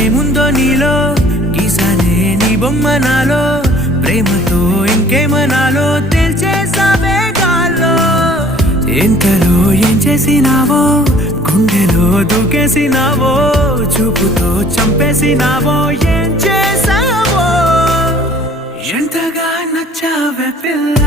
ఏముందో నీలో గీసానే నీ బొమ్మ నాలో ప్రేమతో ఇంకేమనాలో తెలిచేసావే గాల్లో ఎంతలో ఏం చేసినావో గుండెలో దూకేసినావో చూపుతో చంపేసినావో ఏం చేసావో ఎంతగా నచ్చావే పిల్ల